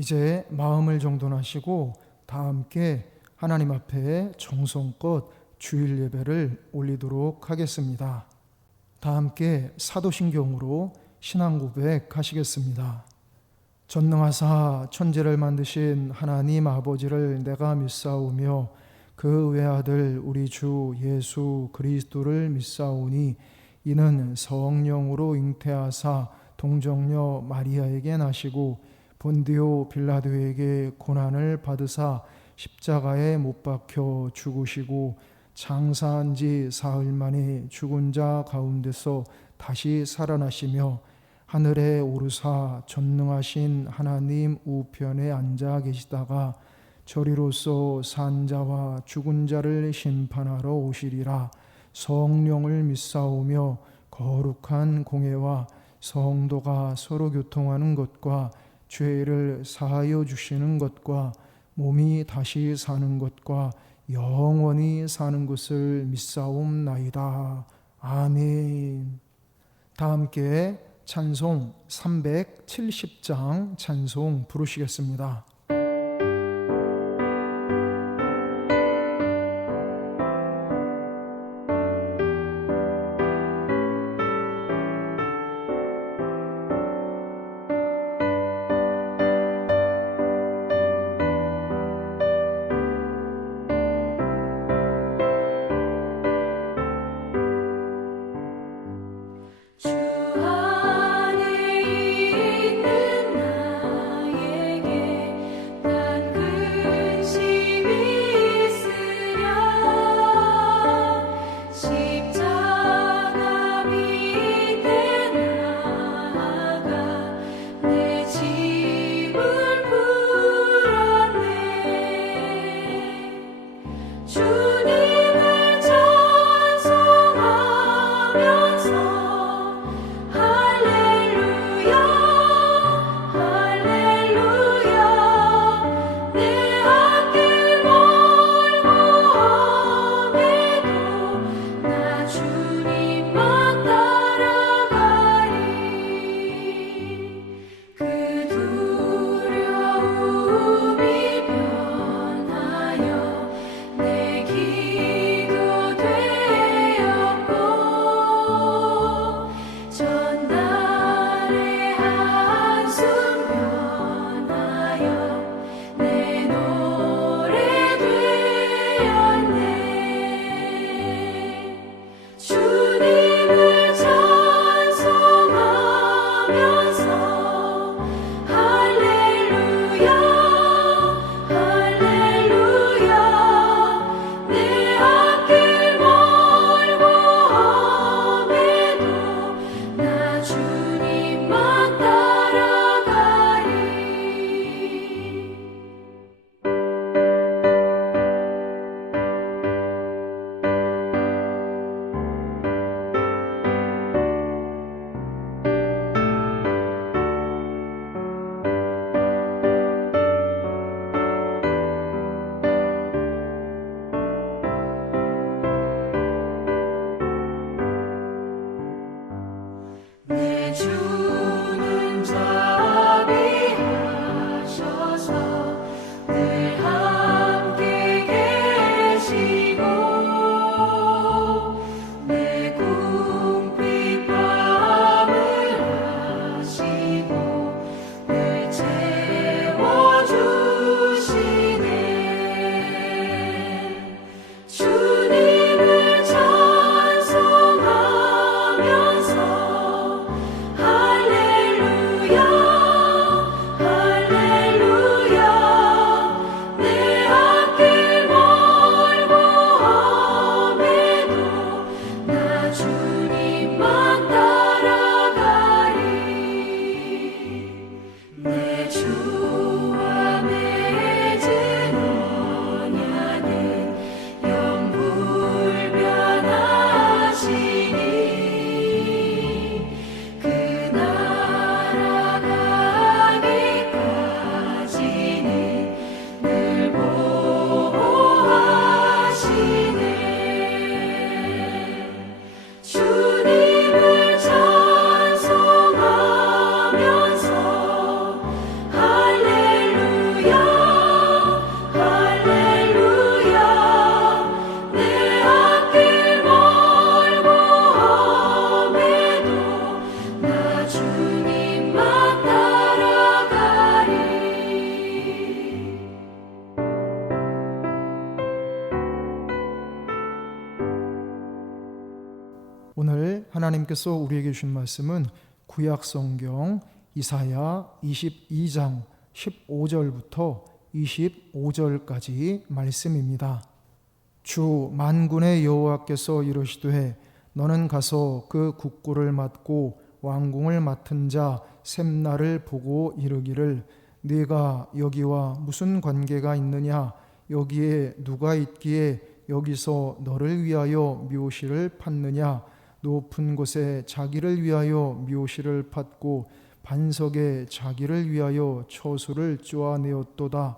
이제 마음을 정돈하시고 다 함께 하나님 앞에 정성껏 주일 예배를 올리도록 하겠습니다. 다 함께 사도신경으로 신앙 고백하시겠습니다. 전능하사 천지를 만드신 하나님 아버지를 내가 믿사오며 그 외아들 우리 주 예수 그리스도를 믿사오니 이는 성령으로 잉태하사 동정녀 마리아에게 나시고 본디오 빌라도에게 고난을 받으사 십자가에 못 박혀 죽으시고 장사한 지 사흘 만에 죽은 자 가운데서 다시 살아나시며 하늘에 오르사 전능하신 하나님 우편에 앉아 계시다가 저리로서 산 자와 죽은 자를 심판하러 오시리라. 성령을 믿사오며 거룩한 공회와 성도가 서로 교통하는 것과 죄를 사하여 주시는 것과 몸이 다시 사는 것과 영원히 사는 것을 믿사옵나이다. 아멘. 다 함께 찬송 370장 찬송 부르시겠습니다. 하나님께서 우리에게 주신 말씀은 구약 성경 이사야 22장 15절부터 25절까지 말씀입니다. 주 만군의 여호와께서 이르시되 너는 가서 그 국고를 맡고 왕궁을 맡은 자 셈나를 보고 이르기를 네가 여기와 무슨 관계가 있느냐? 여기에 누가 있기에 여기서 너를 위하여 묘시를 팠느냐? 높은 곳에 자기를 위하여 묘시를 팠고 반석에 자기를 위하여 처수를 쪼아내었도다.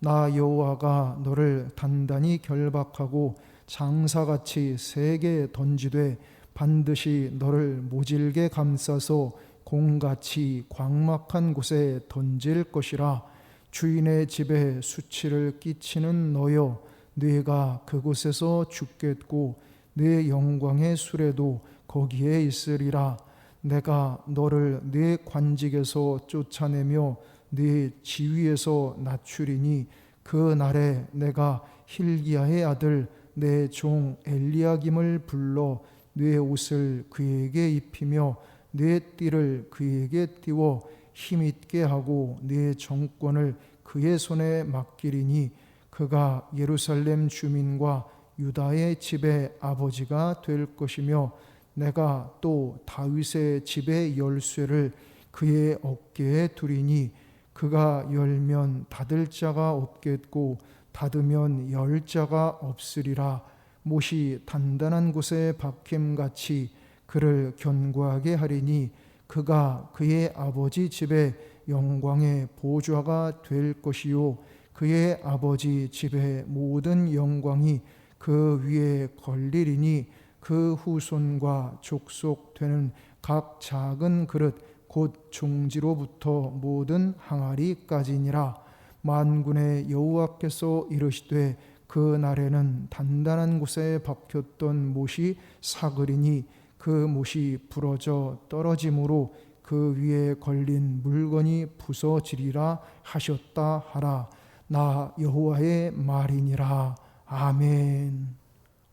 나 여호와가 너를 단단히 결박하고 장사같이 세게 던지되 반드시 너를 모질게 감싸서 공같이 광막한 곳에 던질 것이라. 주인의 집에 수치를 끼치는 너여, 네가 그곳에서 죽겠고 네 영광의 수레도 거기에 있으리라. 내가 너를 네 관직에서 쫓아내며 네 지위에서 낮추리니 그 날에 내가 힐기야의 아들 내 종 엘리야김을 불러 네 옷을 그에게 입히며 네 띠를 그에게 띄워 힘있게 하고 네 정권을 그의 손에 맡기리니 그가 예루살렘 주민과 유다의 집의 아버지가 될 것이며 내가 또 다윗의 집의 열쇠를 그의 어깨에 두리니 그가 열면 닫을 자가 없겠고 닫으면 열 자가 없으리라. 못이 단단한 곳에 박힘같이 그를 견고하게 하리니 그가 그의 아버지 집의 영광의 보좌가 될 것이요 그의 아버지 집의 모든 영광이 그 위에 걸리리니 그 후손과 족속되는 각 작은 그릇 곧 종지로부터 모든 항아리까지니라. 만군의 여호와께서 이르시되 그 날에는 단단한 곳에 박혔던 못이 사그리니 그 못이 부러져 떨어짐으로 그 위에 걸린 물건이 부서지리라 하셨다 하라. 나 여호와의 말이니라. 아멘.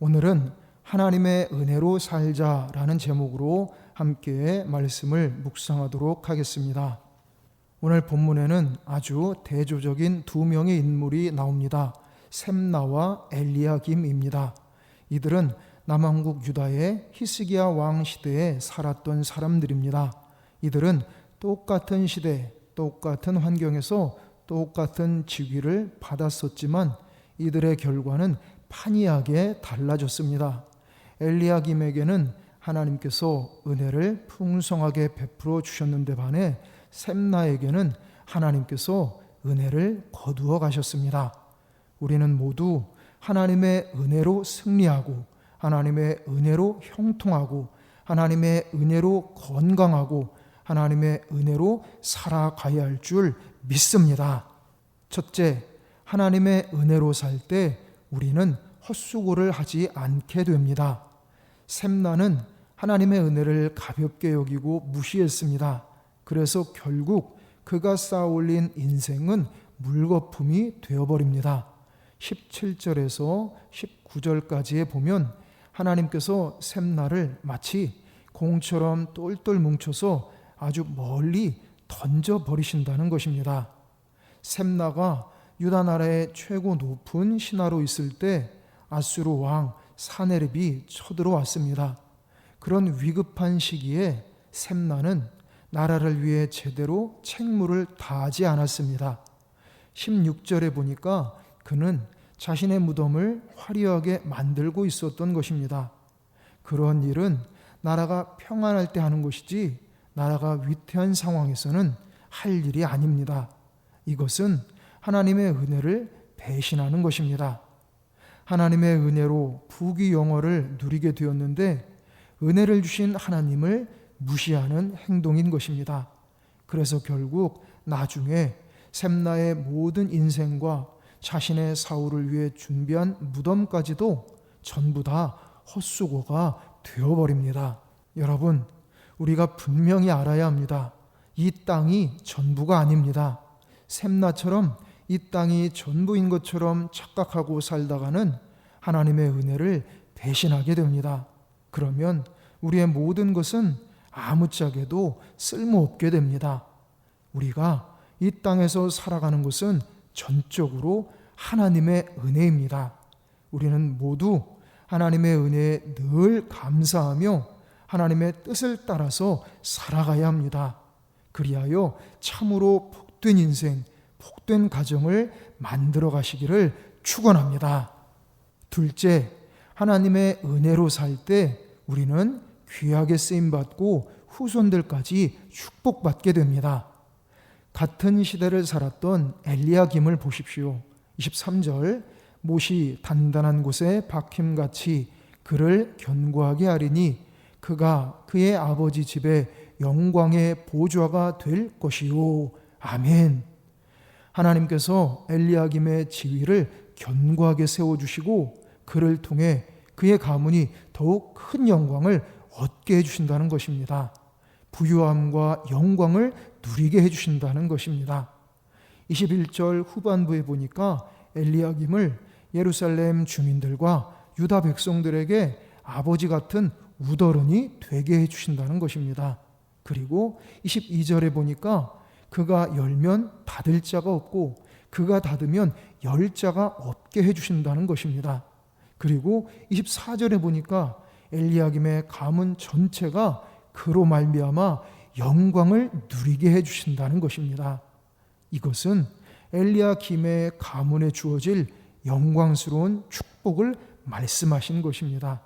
오늘은 하나님의 은혜로 살자라는 제목으로 함께 말씀을 묵상하도록 하겠습니다. 오늘 본문에는 아주 대조적인 두 명의 인물이 나옵니다. 셈나와 엘리야김입니다. 이들은 남왕국 유다의 히스기야 왕 시대에 살았던 사람들입니다. 이들은 똑같은 시대, 똑같은 환경에서 똑같은 직위를 받았었지만 이들의 결과는 판이하게 달라졌습니다. 엘리야김에게는 하나님께서 은혜를 풍성하게 베풀어 주셨는데 반해 셈나에게는 하나님께서 은혜를 거두어 가셨습니다. 우리는 모두 하나님의 은혜로 승리하고 하나님의 은혜로 형통하고 하나님의 은혜로 건강하고 하나님의 은혜로 살아가야 할 줄 믿습니다. 첫째, 하나님의 은혜로 살 때 우리는 헛수고를 하지 않게 됩니다. 셈나는 하나님의 은혜를 가볍게 여기고 무시했습니다. 그래서 결국 그가 쌓아올린 인생은 물거품이 되어버립니다. 17절에서 19절까지에 보면 하나님께서 셈나를 마치 공처럼 똘똘 뭉쳐서 아주 멀리 던져버리신다는 것입니다. 셈나가 유다 나라의 최고 높은 신하로 있을 때 아수르 왕 사네립이 쳐들어왔습니다. 그런 위급한 시기에 셈나는 나라를 위해 제대로 책무를 다하지 않았습니다. 16절에 보니까 그는 자신의 무덤을 화려하게 만들고 있었던 것입니다. 그런 일은 나라가 평안할 때 하는 것이지 나라가 위태한 상황에서는 할 일이 아닙니다. 이것은 하나님의 은혜를 배신하는 것입니다. 하나님의 은혜로 부귀 영화를 누리게 되었는데 은혜를 주신 하나님을 무시하는 행동인 것입니다. 그래서 결국 나중에 셈나의 모든 인생과 자신의 사후를 위해 준비한 무덤까지도 전부 다 헛수고가 되어버립니다. 여러분, 우리가 분명히 알아야 합니다. 이 땅이 전부가 아닙니다. 셈나처럼 이 땅이 전부인 것처럼 착각하고 살다가는 하나님의 은혜를 배신하게 됩니다. 그러면 우리의 모든 것은 아무짝에도 쓸모없게 됩니다. 우리가 이 땅에서 살아가는 것은 전적으로 하나님의 은혜입니다. 우리는 모두 하나님의 은혜에 늘 감사하며 하나님의 뜻을 따라서 살아가야 합니다. 그리하여 참으로 복된 인생, 복된 가정을 만들어 가시기를 축원합니다. 둘째, 하나님의 은혜로 살 때 우리는 귀하게 쓰임받고 후손들까지 축복받게 됩니다. 같은 시대를 살았던 엘리야김을 보십시오. 23절, 못이 단단한 곳에 박힘같이 그를 견고하게 하리니 그가 그의 아버지 집에 영광의 보좌가 될 것이요. 아멘. 하나님께서 엘리야김의 지위를 견고하게 세워주시고 그를 통해 그의 가문이 더욱 큰 영광을 얻게 해주신다는 것입니다. 부유함과 영광을 누리게 해주신다는 것입니다. 21절 후반부에 보니까 엘리야김을 예루살렘 주민들과 유다 백성들에게 아버지 같은 우더른이 되게 해주신다는 것입니다. 그리고 22절에 보니까 그가 열면 닫을 자가 없고 그가 닫으면 열 자가 없게 해주신다는 것입니다. 그리고 24절에 보니까 엘리야김의 가문 전체가 그로 말미암아 영광을 누리게 해주신다는 것입니다. 이것은 엘리야김의 가문에 주어질 영광스러운 축복을 말씀하신 것입니다.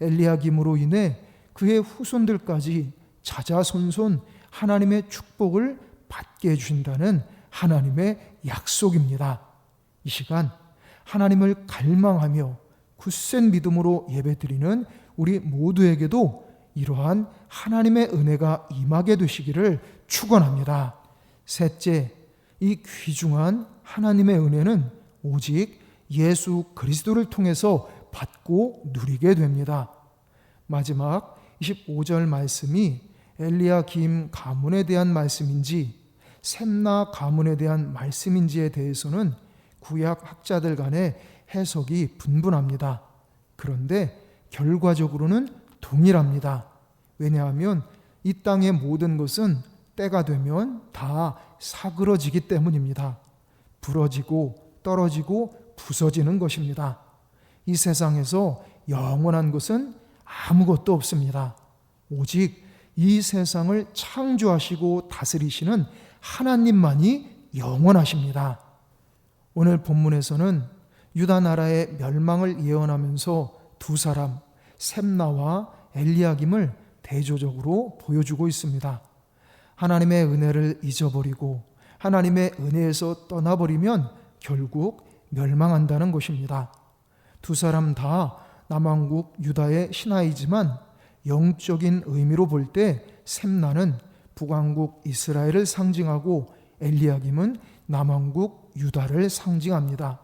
엘리야김으로 인해 그의 후손들까지 자자손손 하나님의 축복을 받게 해주신다는 하나님의 약속입니다. 이 시간 하나님을 갈망하며 굳센 믿음으로 예배드리는 우리 모두에게도 이러한 하나님의 은혜가 임하게 되시기를 축원합니다. 셋째, 이 귀중한 하나님의 은혜는 오직 예수 그리스도를 통해서 받고 누리게 됩니다. 마지막 25절 말씀이 엘리야김 가문에 대한 말씀인지 셈나 가문에 대한 말씀인지에 대해서는 구약 학자들 간의 해석이 분분합니다. 그런데 결과적으로는 동일합니다. 왜냐하면 이 땅의 모든 것은 때가 되면 다 사그러지기 때문입니다. 부러지고 떨어지고 부서지는 것입니다. 이 세상에서 영원한 것은 아무것도 없습니다. 오직 이 세상을 창조하시고 다스리시는 하나님만이 영원하십니다. 오늘 본문에서는 유다 나라의 멸망을 예언하면서 두 사람 셈나와 엘리야김을 대조적으로 보여주고 있습니다. 하나님의 은혜를 잊어버리고 하나님의 은혜에서 떠나버리면 결국 멸망한다는 것입니다. 두 사람 다 남왕국 유다의 신하이지만 영적인 의미로 볼 때 셈나는 북왕국 이스라엘을 상징하고 엘리야김은 남왕국 유다를 상징합니다.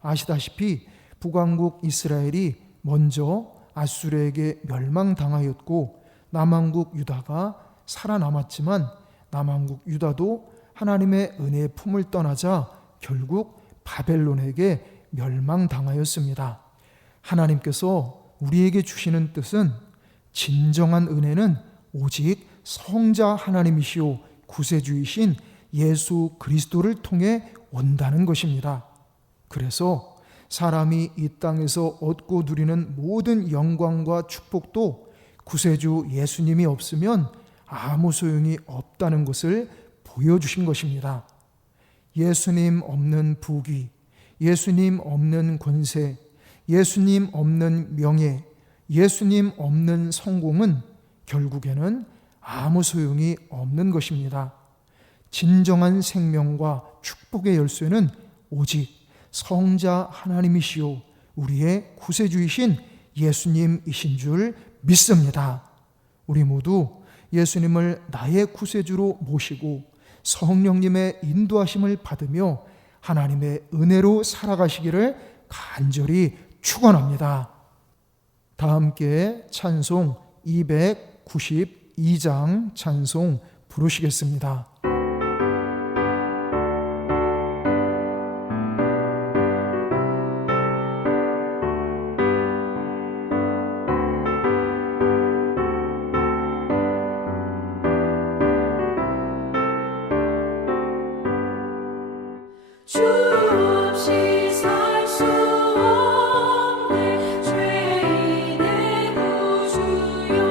아시다시피 북왕국 이스라엘이 먼저 아수르에게 멸망당하였고 남왕국 유다가 살아남았지만 남왕국 유다도 하나님의 은혜의 품을 떠나자 결국 바벨론에게 멸망당하였습니다. 하나님께서 우리에게 주시는 뜻은 진정한 은혜는 오직 성자 하나님이시오 구세주이신 예수 그리스도를 통해 온다는 것입니다. 그래서 사람이 이 땅에서 얻고 누리는 모든 영광과 축복도 구세주 예수님이 없으면 아무 소용이 없다는 것을 보여주신 것입니다. 예수님 없는 부귀, 예수님 없는 권세, 예수님 없는 명예, 예수님 없는 성공은 결국에는 아무 소용이 없는 것입니다. 진정한 생명과 축복의 열쇠는 오직 성자 하나님이시오 우리의 구세주이신 예수님이신 줄 믿습니다. 우리 모두 예수님을 나의 구세주로 모시고 성령님의 인도하심을 받으며 하나님의 은혜로 살아가시기를 간절히 축원합니다. 다 함께 찬송 292장 찬송 부르시겠습니다. 주 없이 살 수 없네 죄인의 구주여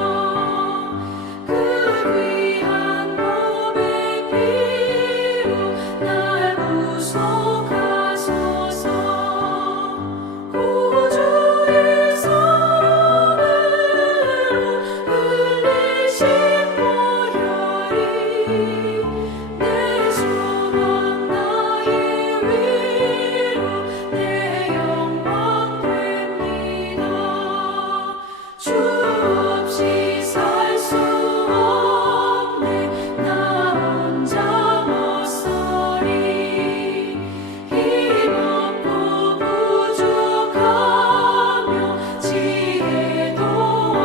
그 귀한 몸의 피로 날 구속하소서 구주의 사랑으로 흘리신 보혈이 내 소망 나의 위로 내 영광 됩니다 주 없이 살 수 없네 나 혼자 못 서리 힘없고 부족하며 지혜도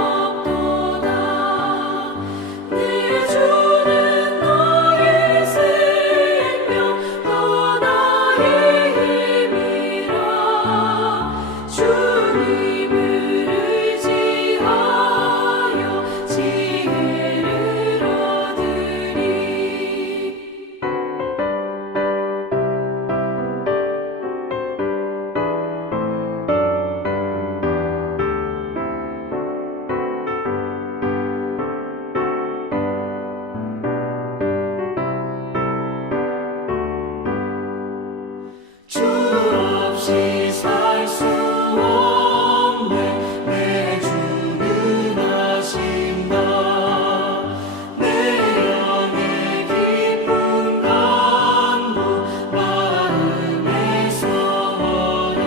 없도다 내 주는 나의 생명 또 나의 힘이라 주님을 의지하여 지혜를 얻으리 주 없이 살 수 없네 내 주는 아신다 내 영의 깊은 간구 마음의 소원을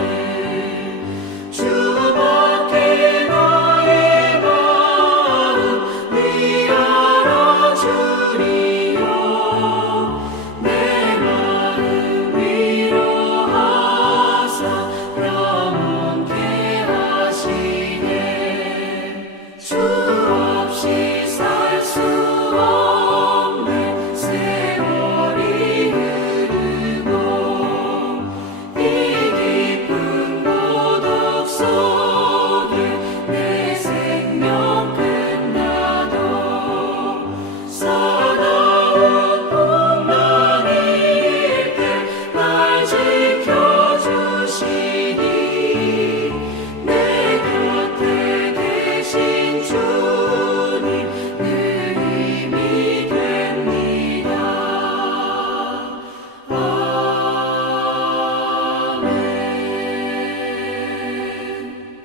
주밖에 나의 마음 위하여 주리요 내 마음 위로하사 영원케 하시네 주 없이 살 수 없네 세월이 흐르고 이 깊은 고독 속에 내 생명 끝나도 사나운 풍랑일 때 날 지켜주시니 내 곁에 계신 주님 늘 힘이 됩니다 아멘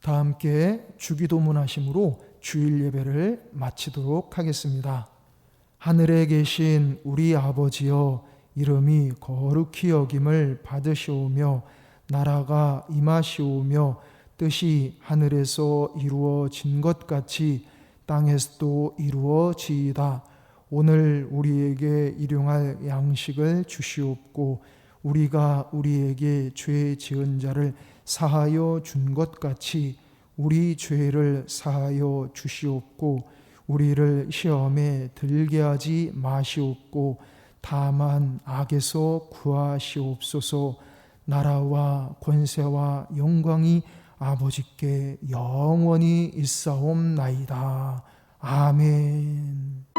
다 함께 주기도문 하심으로 주일 예배를 마치도록 하겠습니다. 하늘에 계신 우리 아버지여 이름이 거룩히 여김을 받으시오며 나라가 임하시오며 뜻이 하늘에서 이루어진 것 같이 땅에서도 이루어지이다. 오늘 우리에게 일용할 양식을 주시옵고 우리가 우리에게 죄 지은 자를 사하여 준 것 같이 우리 죄를 사하여 주시옵고 우리를 시험에 들게 하지 마시옵고 다만 악에서 구하시옵소서. 나라와 권세와 영광이 아버지께 영원히 있사옵나이다. 아멘.